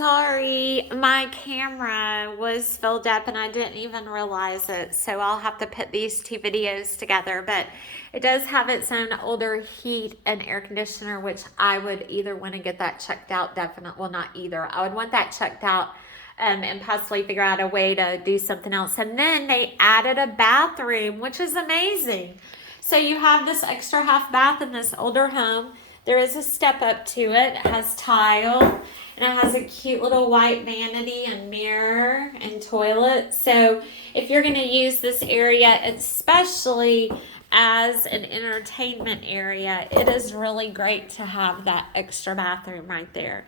Sorry, my camera was filled up and I didn't even realize it. So I'll have to put these two videos together. But it does have its own older heat and air conditioner, which I would either want to get that checked out. Definitely, well, not either. I would want that checked out and possibly figure out a way to do something else. And then they added a bathroom, which is amazing. So you have this extra half bath in this older home. There is a step up to it. It has tile and it has a cute little white vanity and mirror and toilet. So if you're going to use this area, especially as an entertainment area, it is really great to have that extra bathroom right there.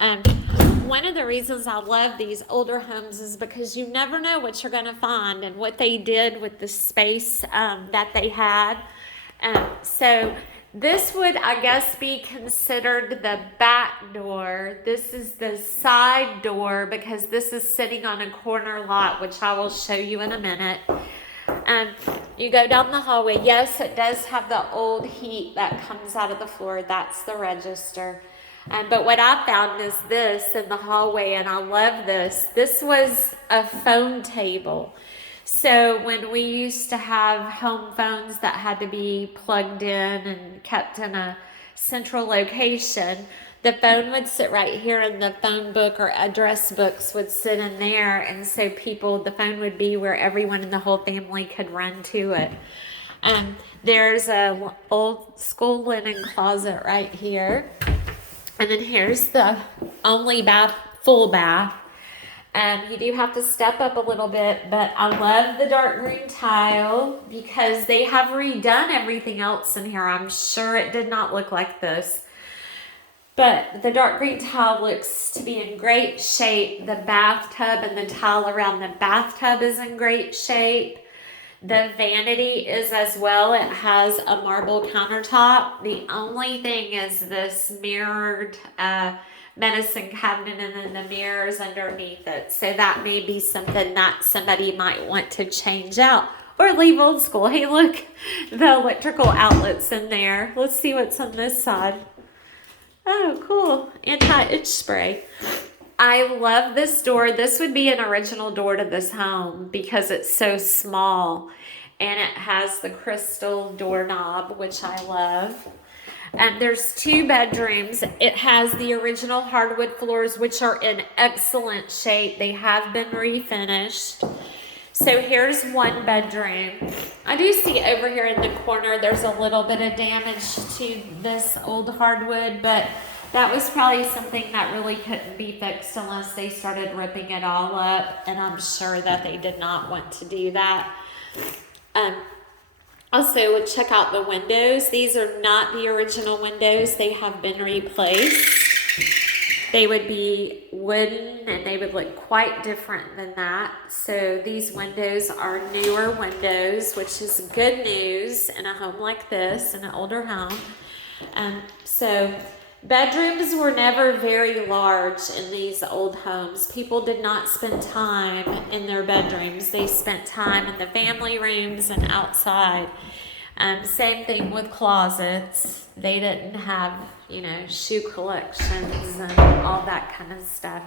One of the reasons I love these older homes is because you never know what you're going to find and what they did with the space that they had. So this would, I guess, be considered the back door. This is the side door because this is sitting on a corner lot, which I will show you in a minute. You go down the hallway. Yes, it does have the old heat that comes out of the floor. That's the register. But what I found is this in the hallway, and I love this. This was a phone table. So when we used to have home phones that had to be plugged in and kept in a central location, the phone would sit right here and the phone book or address books would sit in there. And so the phone would be where everyone in the whole family could run to it. There's a old school linen closet right here. And then here's the only full bath. You do have to step up a little bit, but I love the dark green tile because they have redone everything else in here. I'm sure it did not look like this. But the dark green tile looks to be in great shape. The bathtub and the tile around the bathtub is in great shape. The vanity is as well. It has a marble countertop. The only thing is this mirrored medicine cabinet and then the mirrors underneath it. So that may be something that somebody might want to change out or leave old school. Hey, look, the electrical outlets in there. Let's see what's on this side. Oh, cool. Anti-itch spray. I love this door. This would be an original door to this home because it's so small and it has the crystal doorknob, which I love. And there's 2 bedrooms. It has the original hardwood floors, which are in excellent shape. They have been refinished. So here's 1 bedroom. I do see over here in the corner, there's a little bit of damage to this old hardwood, but that was probably something that really couldn't be fixed unless they started ripping it all up, and I'm sure that they did not want to do that. Also, check out the windows. These are not the original windows. They have been replaced. They would be wooden, and they would look quite different than that. So these windows are newer windows, which is good news in a home like this, in an older home. So bedrooms were never very large in these old homes. People did not spend time in their bedrooms. They spent time in the family rooms and outside. Same thing with closets. They didn't have, shoe collections and all that kind of stuff.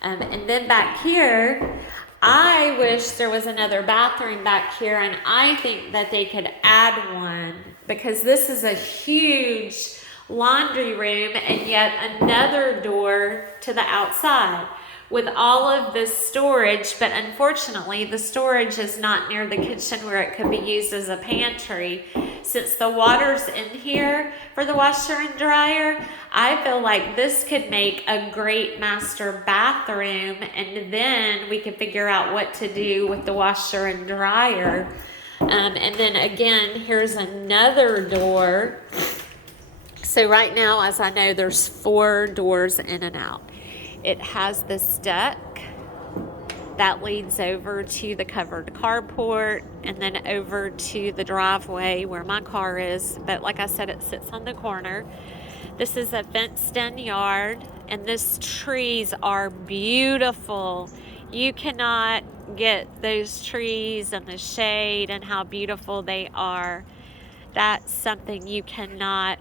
And then back here, I wish there was another bathroom back here, and I think that they could add one because this is a huge laundry room and yet another door to the outside with all of this storage. But unfortunately, the storage is not near the kitchen where it could be used as a pantry. Since the water's in here for the washer and dryer, I feel like this could make a great master bathroom, and then we could figure out what to do with the washer and dryer. And then again, here's another door. So right now, as I know, there's 4 doors in and out. It has this deck that leads over to the covered carport and then over to the driveway where my car is. But like I said, it sits on the corner. This is a fenced-in yard, and these trees are beautiful. You cannot get those trees and the shade and how beautiful they are. That's something you cannot,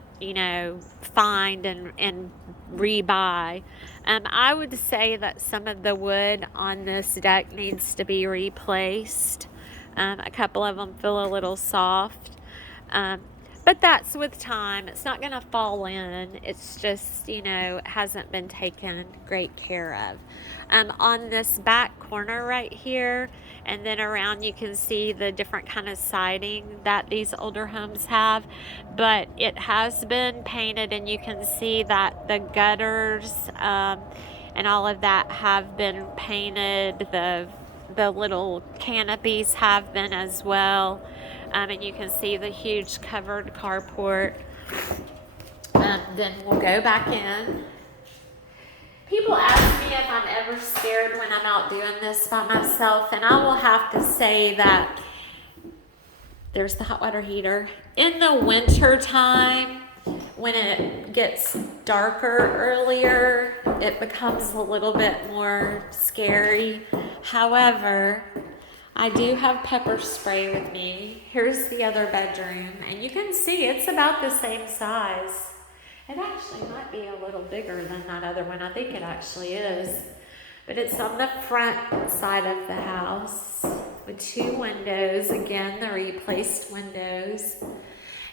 find and rebuy. I would say that some of the wood on this deck needs to be replaced. A couple of them feel a little soft. But that's with time. It's not going to fall in. It's just, you know, it hasn't been taken great care of. On this back corner right here, and then around, you can see the different kind of siding that these older homes have. But it has been painted, and you can see that the gutters and all of that have been painted. The little canopies have been as well. And you can see the huge covered carport. Then we'll go back in. People ask me if I'm ever scared when I'm out doing this by myself, and I will have to say that there's the hot water heater. In the winter time, when it gets darker earlier, it becomes a little bit more scary. However, I do have pepper spray with me. Here's the other bedroom, and you can see it's about the same size. It actually might be a little bigger than that other one. I think it actually is. But it's on the front side of the house with 2 windows. Again, the replaced windows.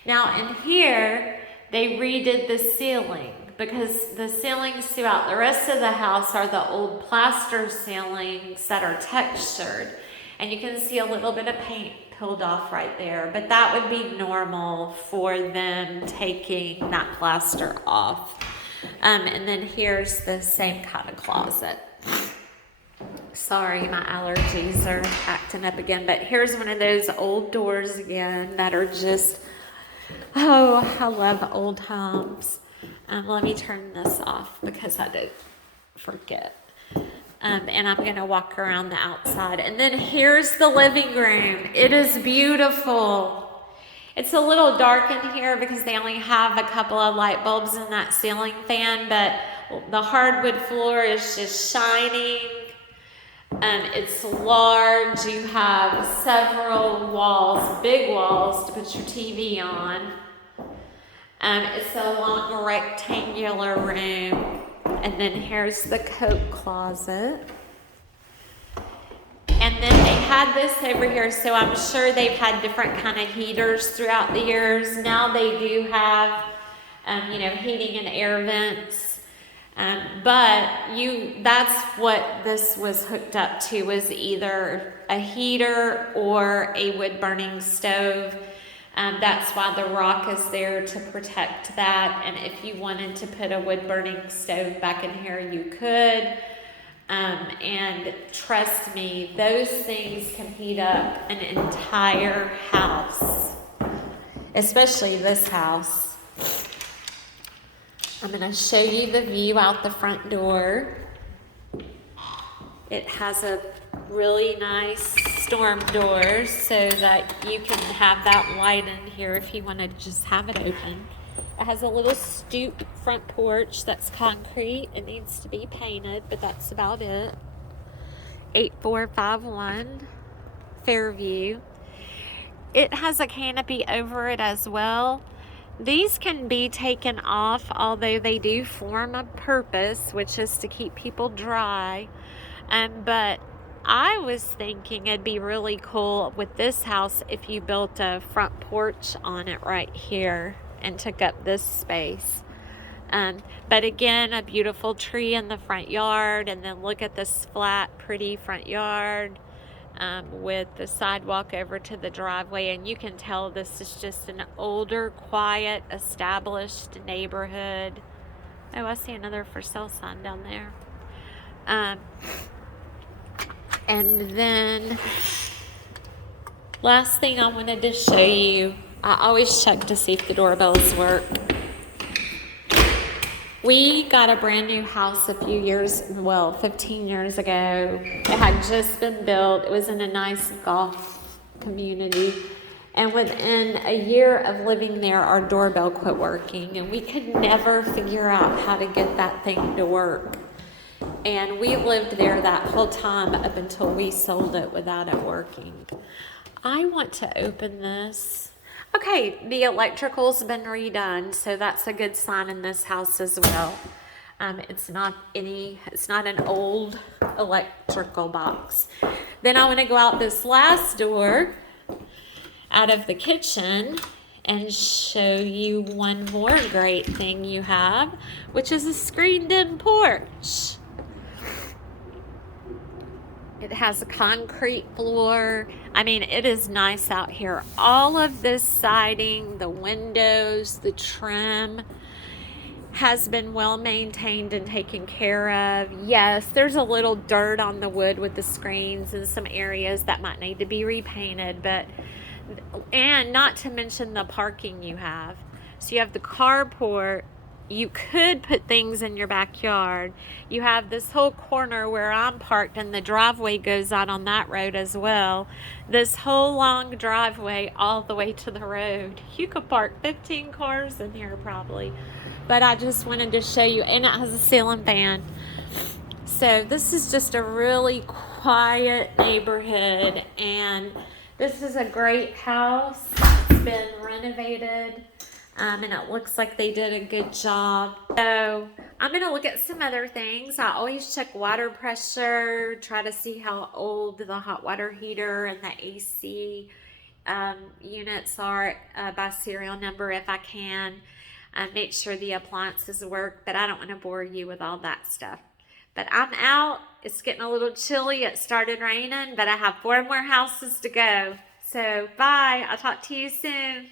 Now in here, they redid the ceiling because the ceilings throughout the rest of the house are the old plaster ceilings that are textured. And you can see a little bit of paint peeled off right there, but that would be normal for them taking that plaster off. And then here's the same kind of closet. Sorry, my allergies are acting up again, but here's one of those old doors again that are just, oh, I love old homes. Let me turn this off because I did forget. And I'm going to walk around the outside. And then here's the living room. It is beautiful. It's a little dark in here because they only have a couple of light bulbs in that ceiling fan, but the hardwood floor is just shining. It's large. You have several walls, big walls to put your TV on. It's a long rectangular room. And then here's the coat closet. And then they had this over here, so I'm sure they've had different kind of heaters throughout the years. Now they do have, heating and air vents. But that's what this was hooked up to, was either a heater or a wood-burning stove. That's why the rock is there to protect that. And if you wanted to put a wood-burning stove back in here, you could. And trust me, those things can heat up an entire house, especially this house. I'm going to show you the view out the front door. It has a really nice storm door so that you can have that light in here if you want to just have it open. It has a little stoop front porch that's concrete. It needs to be painted, but that's about it. 8451 Fairview. It has a canopy over it as well. These can be taken off, although they do form a purpose, which is to keep people dry. But I was thinking it'd be really cool with this house if you built a front porch on it right here and took up this space. But again, a beautiful tree in the front yard, and then look at this flat, pretty front yard with the sidewalk over to the driveway. And you can tell this is just an older, quiet, established neighborhood. Oh, I see another for sale sign down there. And then last thing I wanted to show you, I always check to see if the doorbells work. We got a brand new house a few years, 15 years ago. It had just been built. It was in a nice golf community. And within a year of living there, our doorbell quit working. And we could never figure out how to get that thing to work. And we lived there that whole time up until we sold it without it working. I want to open this. Okay, the electrical's been redone, so that's a good sign in this house as well. It's not an old electrical box. Then I want to go out this last door out of the kitchen and show you one more great thing you have, which is a screened-in porch. It has a concrete floor. I mean, it is nice out here. All of this siding, the windows, the trim has been well maintained and taken care of. Yes, there's a little dirt on the wood with the screens and some areas that might need to be repainted, and not to mention the parking you have. So you have the carport. You could put things in your backyard. You have this whole corner where I'm parked, and the driveway goes out on that road as well. This whole long driveway all the way to the road. You could park 15 cars in here probably. But I just wanted to show you, and it has a ceiling fan. So this is just a really quiet neighborhood, and this is a great house. It's been renovated. And it looks like they did a good job. So I'm going to look at some other things. I always check water pressure, try to see how old the hot water heater and the AC units are by serial number if I can. Make sure the appliances work, but I don't want to bore you with all that stuff. But I'm out. It's getting a little chilly. It started raining, but I have 4 more houses to go. So bye. I'll talk to you soon.